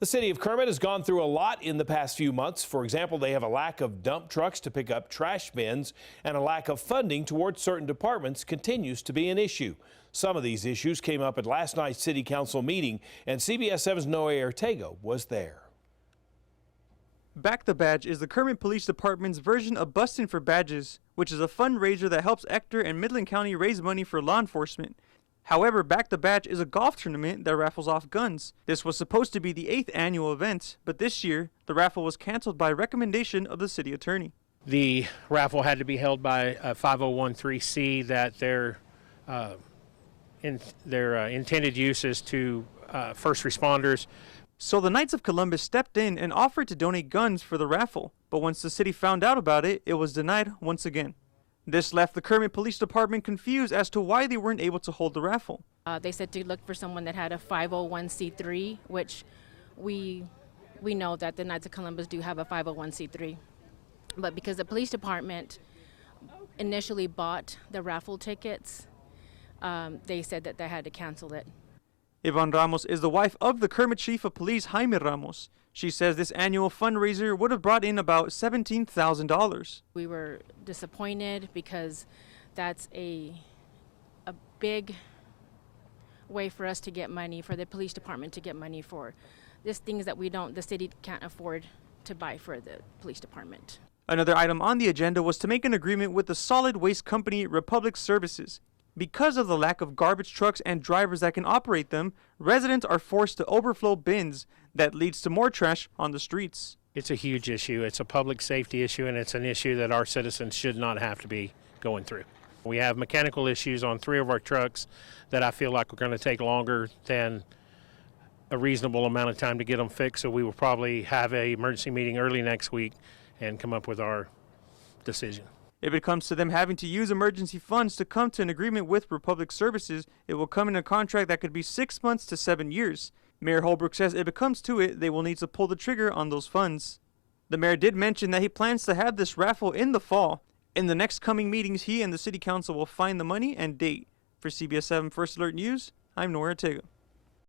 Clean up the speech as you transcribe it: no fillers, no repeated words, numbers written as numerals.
The city of Kermit has gone through a lot in the past few months. For example, they have a lack of dump trucks to pick up trash bins, and a lack of funding towards certain departments continues to be an issue. Some of these issues came up at last night's city council meeting, and CBS 7's Noe Ortega was there. Back the Badge is the Kermit Police Department's version of Bustin' for Badges, which is a fundraiser that helps Ector and Midland County raise money for law enforcement. However, Back the Badge is a golf tournament that raffles off guns. This was supposed to be the 8th annual event, but this year, the raffle was canceled by recommendation of the city attorney. The raffle had to be held by a 5013C that their intended use is to first responders. So the Knights of Columbus stepped in and offered to donate guns for the raffle, but once the city found out about it, it was denied once again. This left the Kermit Police Department confused as to why they weren't able to hold the raffle. They said to look for someone that had a 501c3, which we know that the Knights of Columbus do have a 501c3. But because the police department initially bought the raffle tickets, they said that they had to cancel it. Yvonne Ramos is the wife of the Kermit Chief of Police, Jaime Ramos. She says this annual fundraiser would have brought in about $17,000. We were disappointed because that's a big way for us to get money, for the police department to get money for these things that the city can't afford to buy for the police department. Another item on the agenda was to make an agreement with the solid waste company Republic Services. Because of the lack of garbage trucks and drivers that can operate them, residents are forced to overflow bins that leads to more trash on the streets. It's a huge issue. It's a public safety issue, and it's an issue that our citizens should not have to be going through. We have mechanical issues on 3 of our trucks that I feel like are going to take longer than a reasonable amount of time to get them fixed, so we will probably have an emergency meeting early next week and come up with our decision. If it comes to them having to use emergency funds to come to an agreement with Republic Services, it will come in a contract that could be 6 months to 7 years. Mayor Holbrook says if it comes to it, they will need to pull the trigger on those funds. The mayor did mention that he plans to have this raffle in the fall. In the next coming meetings, he and the city council will find the money and date. For CBS 7 First Alert News, I'm Noe Ortega.